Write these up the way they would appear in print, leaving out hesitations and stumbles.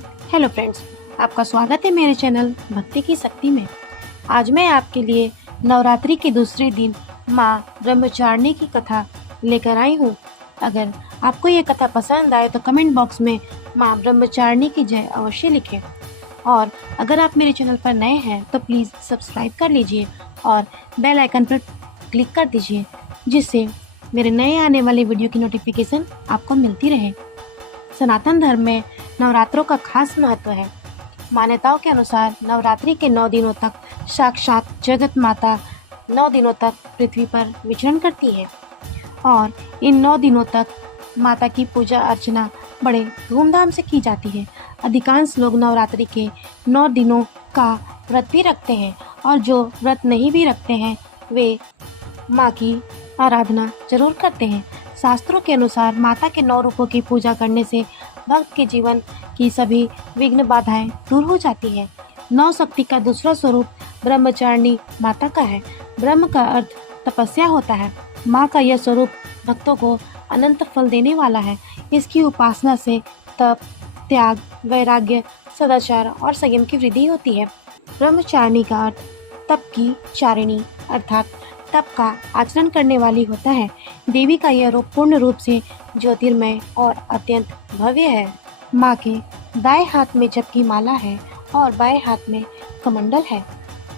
Hello friends, आपका स्वागत है मेरे चैनल भक्ति की शक्ति में। आज मैं आपके लिए नवरात्रि के दूसरे दिन माँ ब्रह्मचारिणी की कथा लेकर आई हूँ। अगर आपको ये कथा पसंद आए तो कमेंट बॉक्स में माँ ब्रह्मचारिणी की जय अवश्य लिखें। और अगर आप मेरे चैनल पर नए हैं तो प्लीज़ सब्सक्राइब कर लीजिए और बेल आइकन पर क्लिक कर दीजिए, जिससे मेरे नए आने वाले वीडियो की नोटिफिकेशन आपको मिलती रहे। सनातन धर्म में नवरात्रों का खास महत्व है। मान्यताओं के अनुसार नवरात्रि के 9 दिनों तक साक्षात जगत माता 9 दिनों तक पृथ्वी पर विचरण करती है और इन 9 दिनों तक माता की पूजा अर्चना बड़े धूमधाम से की जाती है। अधिकांश लोग नवरात्रि के 9 दिनों का व्रत भी रखते हैं और जो व्रत नहीं भी रखते हैं वे माँ की आराधना जरूर करते हैं। शास्त्रों के अनुसार माता के 9 रूपों की पूजा करने से भक्त के जीवन की सभी विघ्न बाधाएं दूर हो जाती है। 9 शक्ति का दूसरा स्वरूप ब्रह्मचारिणी माता का है। ब्रह्म का अर्थ तपस्या होता है। माँ का यह स्वरूप भक्तों को अनंत फल देने वाला है। इसकी उपासना से तप, त्याग, वैराग्य, सदाचार और संयम की वृद्धि होती है। ब्रह्मचारिणी का अर्थ तप की चारिणी अर्थात तप का आचरण करने वाली होता है। देवी का यह रूप पूर्ण रूप से ज्योतिर्मय और अत्यंत भव्य है। माँ के दाएं हाथ में जप की माला है और बाएं हाथ में कमंडल है।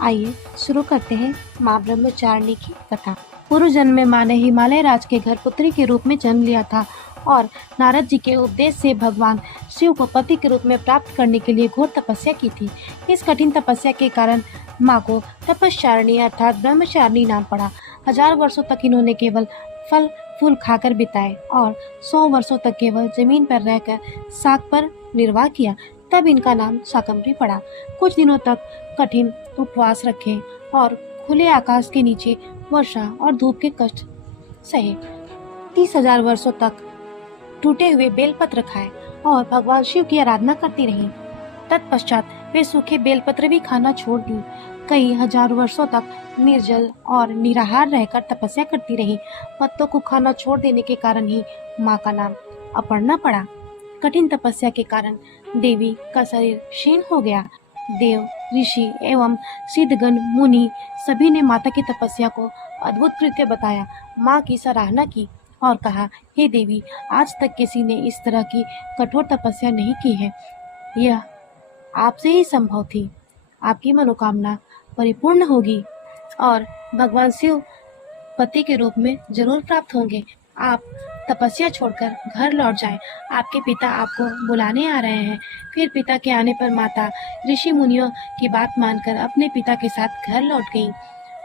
आइए शुरू करते हैं माँ ब्रह्मचारिणी की कथा। पूर्व जन्म में माँ ने हिमालय राज के घर पुत्री के रूप में जन्म लिया था और नारद जी के उपदेश से भगवान शिव को पति के रूप में प्राप्त करने के लिए घोर तपस्या की थी। इस कठिन तपस्या के कारण माँ को तपस्चारिणी अर्थात ब्रह्मचारिणी नाम पड़ा। 1000 वर्षों तक इन्होंने केवल फल फूल खाकर बिताए और 100 वर्षों तक केवल जमीन पर रहकर शाक पर निर्वाह किया। तब इनका नाम शाकंभरी पड़ा। कुछ दिनों तक कठिन उपवास रखे और खुले आकाश के नीचे वर्षा और धूप के कष्ट सहे। 30,000 वर्षों तक टूटे हुए बेलपत्र खाए और भगवान शिव की आराधना करती रही। तत्पश्चात वे सूखे बेलपत्र भी खाना छोड़ दी। कई हजार वर्षों तक निर्जल और निराहार रहकर तपस्या करती रही। पत्तों को खाना छोड़ देने के कारण ही माँ का नाम अपर्णा पड़ा। कठिन तपस्या के कारण देवी का शरीर क्षीण हो गया। देव, ऋषि एवं सिद्धगण, मुनि सभी ने माता की तपस्या को अद्भुत कृत्य बताया। माँ की सराहना की और कहा, हे देवी, आज तक किसी ने इस तरह की कठोर तपस्या नहीं की है। यह आपसे ही संभव थी। आपकी मनोकामना परिपूर्ण होगी और भगवान शिव पति के रूप में जरूर प्राप्त होंगे। आप तपस्या छोड़कर घर लौट जाएं। आपके पिता आपको बुलाने आ रहे हैं। फिर पिता के आने पर माता ऋषि मुनियों की बात मानकर अपने पिता के साथ घर लौट गईं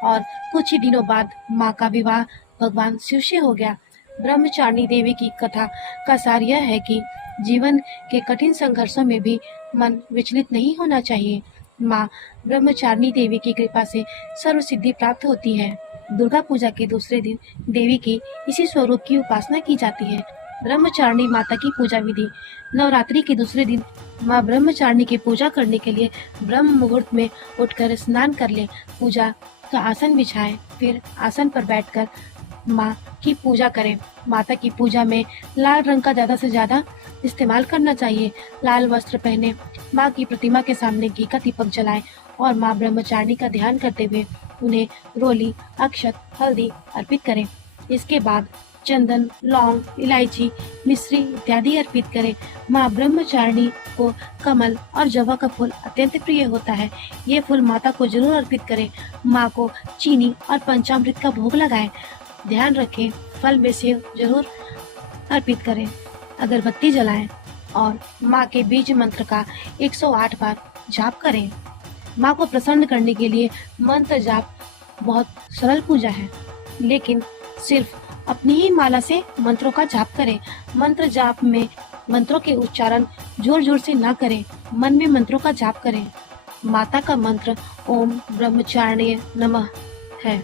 और कुछ ही दिनों बाद माँ का विवाह भगवान शिव से हो गया। ब्रह्मचारिणी देवी की कथा का सार यह है कि जीवन के कठिन संघर्षों में भी मन विचलित नहीं होना चाहिए। माँ ब्रह्मचारिणी देवी की कृपा से सर्व सिद्धि प्राप्त होती है। दुर्गा पूजा के दूसरे दिन देवी की इसी स्वरूप की उपासना की जाती है। ब्रह्मचारिणी माता की पूजा विधि। नवरात्रि के दूसरे दिन माँ ब्रह्मचारिणी की पूजा करने के लिए ब्रह्म मुहूर्त में उठकर स्नान कर ले। पूजा का आसन बिछाएं, फिर आसन पर बैठकर माँ की पूजा करें। माता की पूजा में लाल रंग का ज्यादा से ज्यादा इस्तेमाल करना चाहिए। लाल वस्त्र पहने माँ की प्रतिमा के सामने घी का दीपक जलाएं और माँ ब्रह्मचारिणी का ध्यान करते हुए उन्हें रोली, अक्षत, हल्दी अर्पित करें। इसके बाद चंदन, लौंग, इलायची, मिश्री इत्यादि अर्पित करें। माँ ब्रह्मचारिणी को कमल और जवा का फूल अत्यंत प्रिय होता है। ये फूल माता को जरूर अर्पित करें। माँ को चीनी और पंचामृत का भोग लगाएं। ध्यान रखें, फल में सेव जरूर अर्पित करें। अगरबत्ती जलाएं और माँ के बीज मंत्र का 108 बार जाप करें। माँ को प्रसन्न करने के लिए मंत्र जाप बहुत सरल पूजा है, लेकिन सिर्फ अपनी ही माला से मंत्रों का जाप करें। मंत्र जाप में मंत्रों के उच्चारण जोर जोर से ना करें, मन में मंत्रों का जाप करें। माता का मंत्र ओम ब्रह्मचारिण्ये नमः है।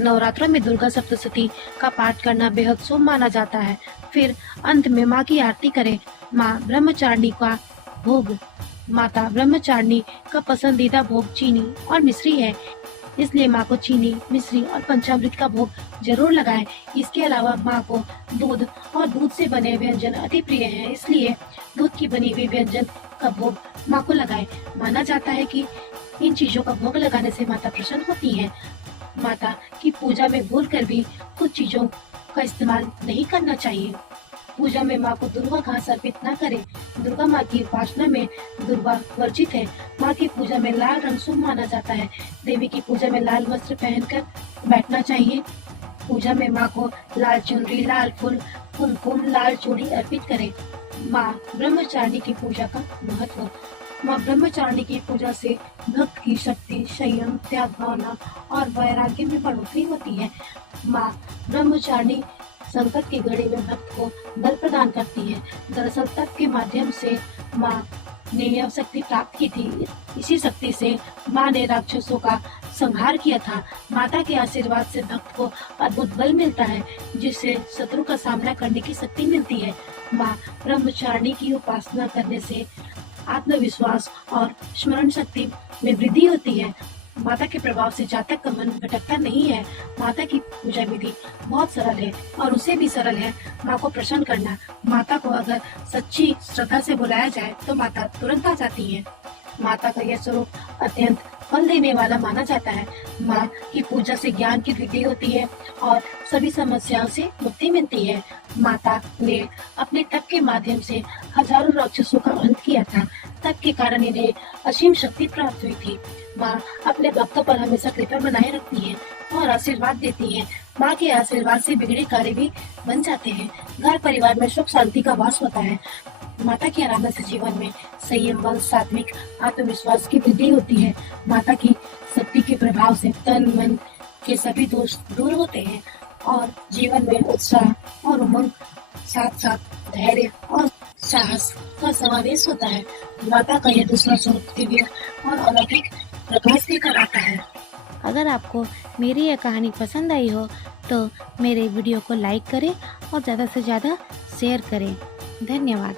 नवरात्रों में दुर्गा सप्तशती का पाठ करना बेहद शुभ माना जाता है। फिर अंत में माँ की आरती करें। माँ ब्रह्मचारिणी का भोग। माता ब्रह्मचारिणी का पसंदीदा भोग चीनी और मिश्री है, इसलिए माँ को चीनी, मिश्री और पंचामृत का भोग जरूर लगाएं। इसके अलावा माँ को दूध और दूध से बने व्यंजन अति प्रिय हैं, इसलिए दूध की बनी हुई व्यंजन का भोग माँ को लगाए। माना जाता है कि इन चीजों का भोग लगाने से माता प्रसन्न होती है। माता की पूजा में भूलकर भी कुछ चीजों का इस्तेमाल नहीं करना चाहिए। पूजा में माँ को दुर्वा घास अर्पित न करें। दुर्गा माँ की उपासना में दुर्वा वर्जित है। माँ की पूजा में लाल रंग शुभ माना जाता है। देवी की पूजा में लाल वस्त्र पहनकर बैठना चाहिए। पूजा में माँ को लाल चुनरी, लाल फूल, कुमकुम, लाल चूड़ी अर्पित करें। माँ ब्रह्मचारिणी की पूजा का महत्व। माँ ब्रह्मचारिणी की पूजा से भक्त की शक्ति, संयम, त्याग भावना और वैराग्य में बढ़ोतरी होती है। माँ ब्रह्मचारिणी संकट की घड़ी में भक्त को बल प्रदान करती है। दरअसल तप के माध्यम से माँ ने यह शक्ति प्राप्त की थी। इसी शक्ति से माँ ने राक्षसों का संहार किया था। माता के आशीर्वाद से भक्त को अद्भुत बल मिलता है, जिससे शत्रु का सामना करने की शक्ति मिलती है। माँ ब्रह्मचारिणी की उपासना करने से आत्मविश्वास और स्मरण शक्ति में वृद्धि होती है। माता के प्रभाव से जातक का मन भटकता नहीं है। माता की पूजा विधि बहुत सरल है और उसे भी सरल है माँ को प्रसन्न करना। माता को अगर सच्ची श्रद्धा से बुलाया जाए तो माता तुरंत आ जाती है। माता का यह स्वरूप अत्यंत फल देने वाला माना जाता है। माँ की पूजा से ज्ञान की वृद्धि होती है और सभी समस्याओं से मुक्ति मिलती है। माता ने अपने तप के माध्यम से हजारों राक्षसों का अंत किया था। तप के कारण इन्हें असीम शक्ति प्राप्त हुई थी। माँ अपने भक्तों पर हमेशा कृपा बनाए रखती है और आशीर्वाद देती है। माँ के आशीर्वाद से बिगड़े कार्य भी बन जाते हैं। घर परिवार में सुख शांति का वास होता है। माता की आराधना से जीवन में संयम, बल, सात्विक, आत्मविश्वास की वृद्धि होती है। माता की शक्ति के प्रभाव से तन मन के सभी दोष दूर होते हैं और जीवन में उत्साह और उमंग, साथ साथ धैर्य और साहस का समावेश होता है। माता का यह दूसरा स्वरूप दिव्य और अलौकिक प्रकाश लेकर आता है। अगर आपको मेरी यह कहानी पसंद आई हो तो मेरे वीडियो को लाइक करें और ज़्यादा से ज़्यादा शेयर करें। धन्यवाद।